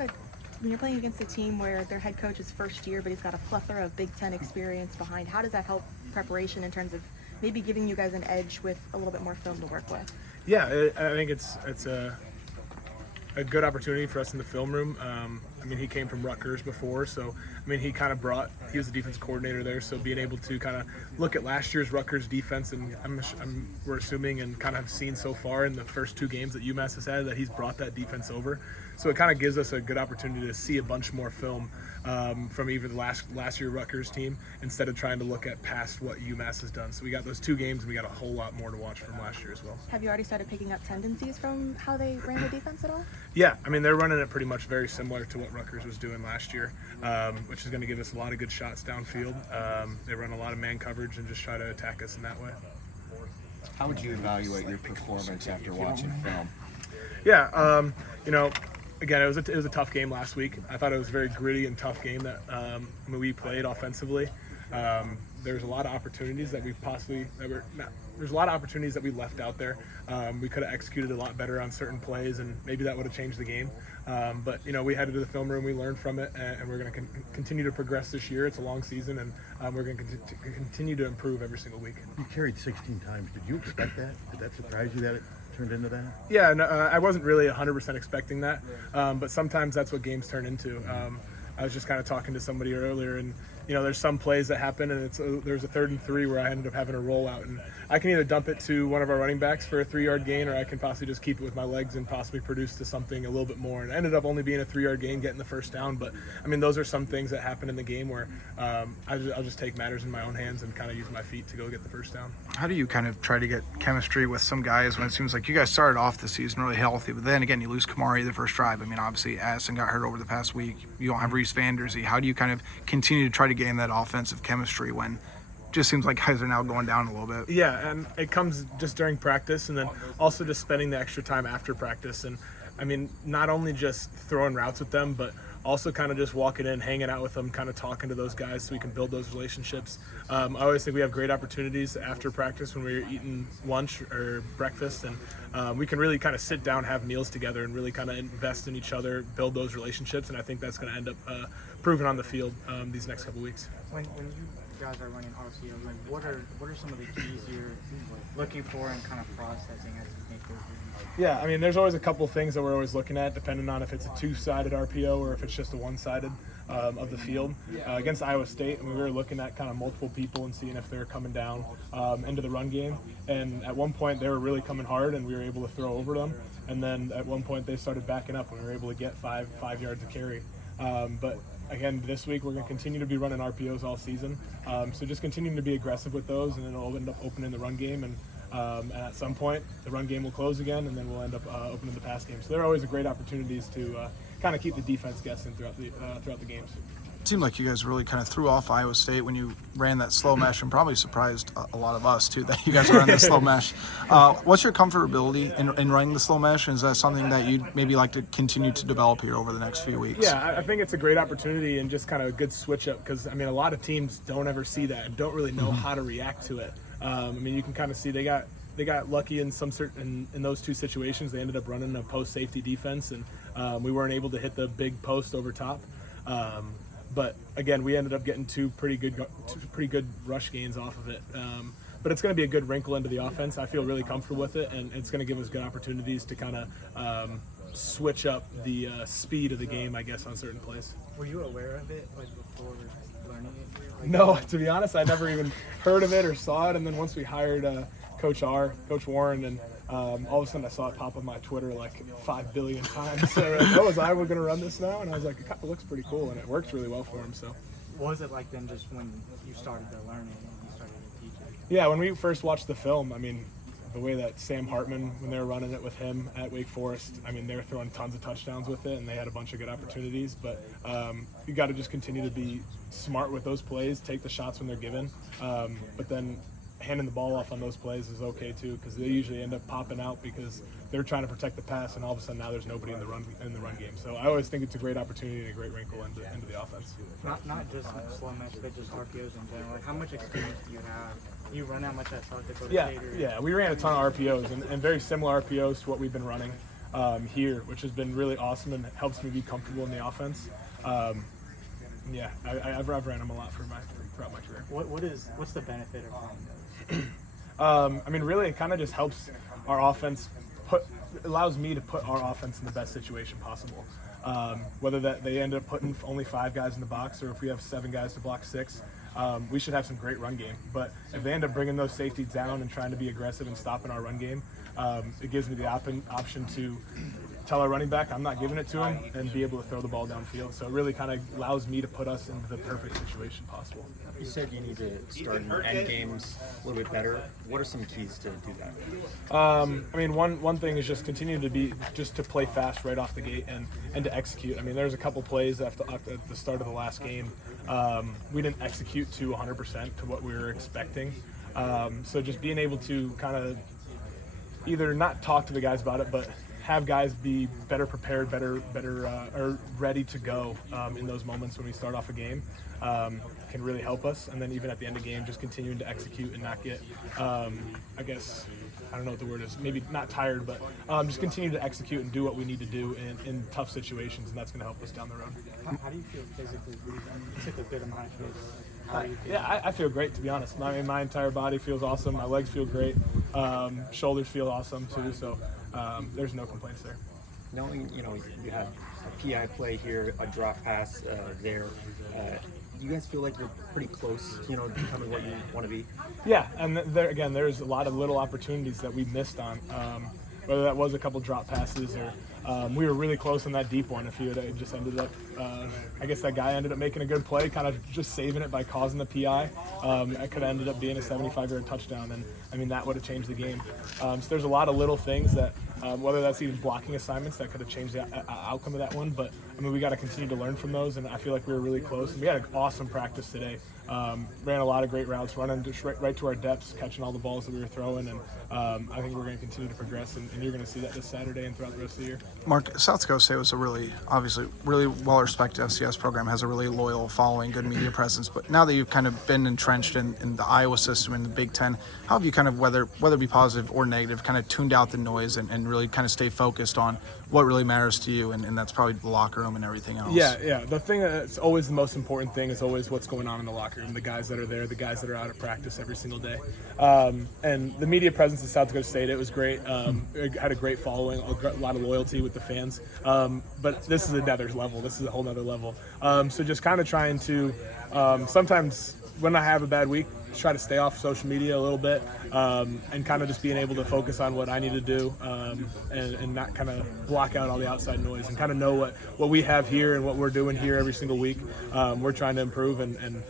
when you're playing against a team where their head coach is first year, but he's got a plethora of Big Ten experience behind, how does that help preparation in terms of maybe giving you guys an edge with a little bit more film to work with? Yeah, I think it's a good opportunity for us in the film room. I mean, he came from Rutgers before, so I mean, he was the defense coordinator there, so being able to kind of look at last year's Rutgers defense, and we're assuming and kind of have seen so far in the first 2 games that UMass has had that he's brought that defense over. So it kind of gives us a good opportunity to see a bunch more film from even the last year Rutgers team instead of trying to look at past what UMass has done. So we got those 2 games, and we got a whole lot more to watch from last year as well. Have you already started picking up tendencies from how they ran the defense at all? Yeah, I mean, they're running it pretty much very similar to what Rutgers was doing last year, which is going to give us a lot of good shots downfield. They run a lot of man coverage and just try to attack us in that way. How would you evaluate your performance after watching film? Yeah, again, it was a tough game last week. I thought it was a very gritty and tough game that we played offensively. There's a lot of opportunities that we left out there. We could have executed a lot better on certain plays, and maybe that would have changed the game. But we headed to the film room, we learned from it, and we're going to continue to progress this year. It's a long season, and we're going to continue to improve every single week. You carried 16 times. Did you expect that? Did that surprise you that it turned into that? Yeah, no, I wasn't really 100% expecting that, but sometimes that's what games turn into. I was just kind of talking to somebody earlier, and there's some plays that happen, and there's a 3rd and 3 where I ended up having a rollout, and I can either dump it to one of our running backs for a 3-yard gain, or I can possibly just keep it with my legs and possibly produce to something a little bit more. And it ended up only being a 3-yard gain, getting the first down. But I mean, those are some things that happen in the game where I'll just take matters in my own hands and kind of use my feet to go get the first down. How do you kind of try to get chemistry with some guys when it seems like you guys started off the season really healthy, but then again you lose Kamari the first drive? I mean, obviously Addison got hurt over the past week. You don't have Reese Vandersee. How do you kind of continue to try to gain that offensive chemistry when it just seems like guys are now going down a little bit? Yeah, and it comes just during practice, and then also just spending the extra time after practice. And I mean, not only just throwing routes with them, but also kind of just walking in, hanging out with them, kind of talking to those guys so we can build those relationships. I always think we have great opportunities after practice when we're eating lunch or breakfast, and we can really kind of sit down, have meals together, and really kind of invest in each other, build those relationships, and I think that's going to end up proving on the field these next couple weeks. When you guys are running RCOs, like what are some of the keys you're looking for and kind of processing as you make those moves? Yeah, I mean, there's always a couple things that we're always looking at, depending on if it's a 2-sided RPO or if it's just a 1-sided of the field. Against Iowa State, we were looking at kind of multiple people and seeing if they were coming down into the run game. And at one point, they were really coming hard, and we were able to throw over them. And then at one point, they started backing up, and we were able to get 5 yards of carry. But again, this week we're going to continue to be running RPOs all season. So just continuing to be aggressive with those, and then it'll end up opening the run game. And at some point, the run game will close again, and then we'll end up opening the pass game. So there are always great opportunities to kind of keep the defense guessing throughout the games. It seemed like you guys really kind of threw off Iowa State when you ran that slow mesh, and probably surprised a lot of us too that you guys ran the slow mesh. What's your comfortability in running the slow mesh, and is that something that you'd maybe like to continue to develop here over the next few weeks? Yeah, I think it's a great opportunity and just kind of a good switch up, because I mean, a lot of teams don't ever see that and don't really know how to react to it. I mean, you can kind of see they got lucky in in those 2 situations. They ended up running a post safety defense, and we weren't able to hit the big post over top. But again, we ended up getting 2 pretty good rush gains off of it. But it's going to be a good wrinkle into the offense. I feel really comfortable with it, and it's going to give us good opportunities to kind of switch up the speed of the game, I guess, on certain plays. Were you aware of it before learning it? No, to be honest, I never even heard of it or saw it. And then once we hired Coach Warren, and all of a sudden I saw it pop on my Twitter like 5 billion times. So like, oh, is Iowa going to run this now? And I was like, it kind of looks pretty cool, and it works really well for him. So, what was it like then, just when you started to learn it and you started to teach it? Yeah, when we first watched the film, I mean, the way that Sam Hartman, when they were running it with him at Wake Forest, I mean, they were throwing tons of touchdowns with it, and they had a bunch of good opportunities. But you got to just continue to be smart with those plays, take the shots when they're given, but then handing the ball off on those plays is okay too, because they usually end up popping out because they're trying to protect the pass, and all of a sudden now there's nobody in the run game. So I always think it's a great opportunity and a great wrinkle into the offense. Not just slow mesh, but just RPOs in general. Like, how much experience do you have? Do you run that much at South Dakota State? Yeah, we ran a ton of RPOs and very similar RPOs to what we've been running. here, which has been really awesome and helps me be comfortable in the offense. Yeah, I've ran them a lot throughout my career. What's the benefit of running those? I mean, really, it kind of just helps our offense allows me to put our offense in the best situation possible. Whether that they end up putting only 5 guys in the box, or if we have 7 guys to block 6, we should have some great run game. But if they end up bringing those safeties down and trying to be aggressive and stopping our run game, it gives me the option to tell our running back I'm not giving it to him and be able to throw the ball downfield. So it really kind of allows me to put us into the perfect situation possible. You said you need to start in end games a little bit better. What are some keys to do that? I mean, one thing is just continue to play fast right off the gate and to execute. I mean, there's a couple plays at the start of the last game. We didn't execute to 100% to what we were expecting. So just being able to kind of either not talk to the guys about it, but have guys be better prepared, or ready to go in those moments when we start off a game can really help us. And then even at the end of the game, just continuing to execute and not get, I guess, I don't know what the word is, maybe not tired, but just continue to execute and do what we need to do in tough situations, and that's going to help us down the road. How do you feel physically? You took a bit of my hit. How do you feel? Yeah, I feel great, to be honest. I mean, my entire body feels awesome. My legs feel great. Shoulders feel awesome too. So there's no complaints there. Knowing, you had a PI play here, a drop pass there, do you guys feel like you're pretty close, to becoming what you want to be? Yeah, and there's a lot of little opportunities that we missed on. Whether that was a couple drop passes or we were really close on that deep one. If you had just ended up, I guess that guy ended up making a good play, kind of just saving it by causing the PI. It could have ended up being a 75-yard touchdown, and I mean that would have changed the game. So there's a lot of little things that, whether that's even blocking assignments, that could have changed the outcome of that one. But I mean, we got to continue to learn from those, and I feel like we were really close. And we had an awesome practice today. Ran a lot of great routes, running just right to our depths, catching all the balls that we were throwing, and I think we're going to continue to progress, and you're going to see that this Saturday and throughout the rest of the year. Mark, South Dakota State was a really well-respected FCS program, has a really loyal following, good media presence, but now that you've kind of been entrenched in the Iowa system, in the Big Ten, how have you kind of, whether it be positive or negative, kind of tuned out the noise and really kind of stay focused on what really matters to you, and that's probably the locker room and everything else? Yeah. The thing that's always the most important thing is always what's going on in the locker room, the guys that are there, the guys that are out at practice every single day. And the media presence at South Dakota State, it was great. It had a great following, a lot of loyalty with the fans. But this is another level. This is a whole nother level. So just kind of trying to, sometimes when I have a bad week, try to stay off social media a little bit, and kind of just being able to focus on what I need to do, and not kind of block out all the outside noise, and kind of know what we have here and what we're doing here every single week. We're trying to improve, and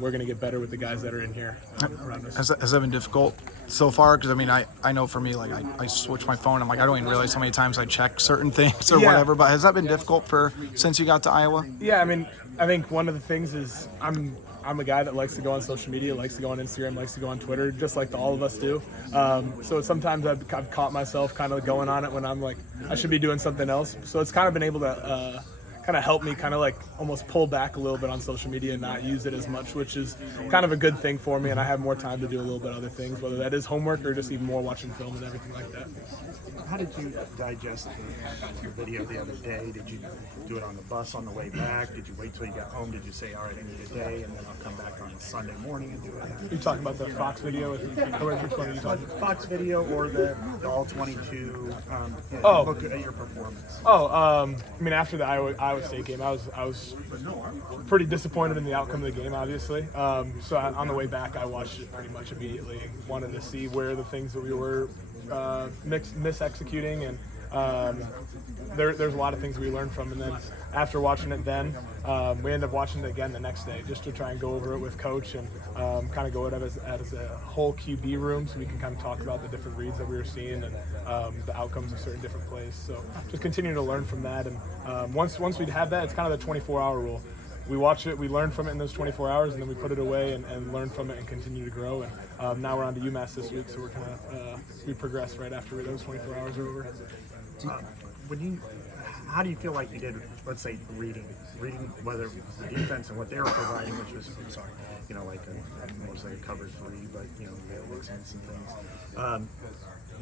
we're going to get better with the guys that are in here around us. Has that been difficult so far? Because I mean, I know for me, like I switch my phone. I'm like, I don't even realize how many times I check certain things or whatever. But has that been difficult since you got to Iowa? Yeah, I mean, I think one of the things is I'm a guy that likes to go on social media, likes to go on Instagram, likes to go on Twitter, just like all of us do. So sometimes I've caught myself kind of going on it when I'm like, I should be doing something else. So it's kind of been able to kind of help me kind of like almost pull back a little bit on social media and not use it as much, which is kind of a good thing for me. And I have more time to do a little bit of other things, whether that is homework or just even more watching film and everything like that. How did you digest the video the other day? Did you do it on the bus on the way back? Did you wait till you got home? Did you say, all right, I need a day, and then I'll come back on Sunday morning and do it? You talking about the Fox video? Which one are you talking about? Fox video or the all 22? Look at your performance. I mean, after the Iowa State game, I was pretty disappointed in the outcome of the game, obviously. So on the way back, I watched it pretty much immediately. Wanted to see where the things that we were mis-executing, and there's a lot of things we learned from. And then after watching it, we ended up watching it again the next day just to try and go over it with coach and kind of go at it as a whole QB room, so we can kind of talk about the different reads that we were seeing and the outcomes of certain different plays. So just continue to learn from that, and once we have that, it's kind of the 24-hour rule. We watch it, we learn from it in those 24 hours, and then we put it away and learn from it and continue to grow. And now we're on to UMass this week, so we're kind of we progress right after those 24 hours are over. how do you feel like you did, let's say, reading whether it was the defense and what they were providing, which was, I'm sorry, you know, like mostly a cover 3, but, you know, they had some things.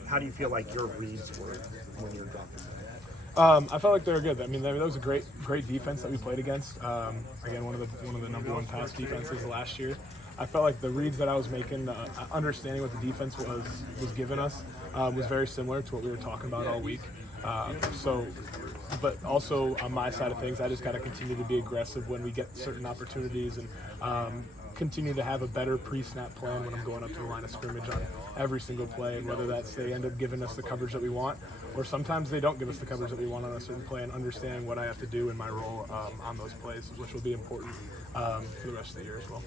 How do you feel like your reads were when you were dropping? I felt like they were good. I mean, that was a great defense that we played against. Again, one of the number 1 pass defenses last year. I felt like the reads that I was making, understanding what the defense was giving us, was very similar to what we were talking about all week. But also on my side of things, I just got to continue to be aggressive when we get certain opportunities and continue to have a better pre-snap plan when I'm going up to the line of scrimmage on every single play, and whether that's they end up giving us the coverage that we want, or sometimes they don't give us the coverage that we want on a certain play, and understanding what I have to do in my role on those plays, which will be important for the rest of the year as well.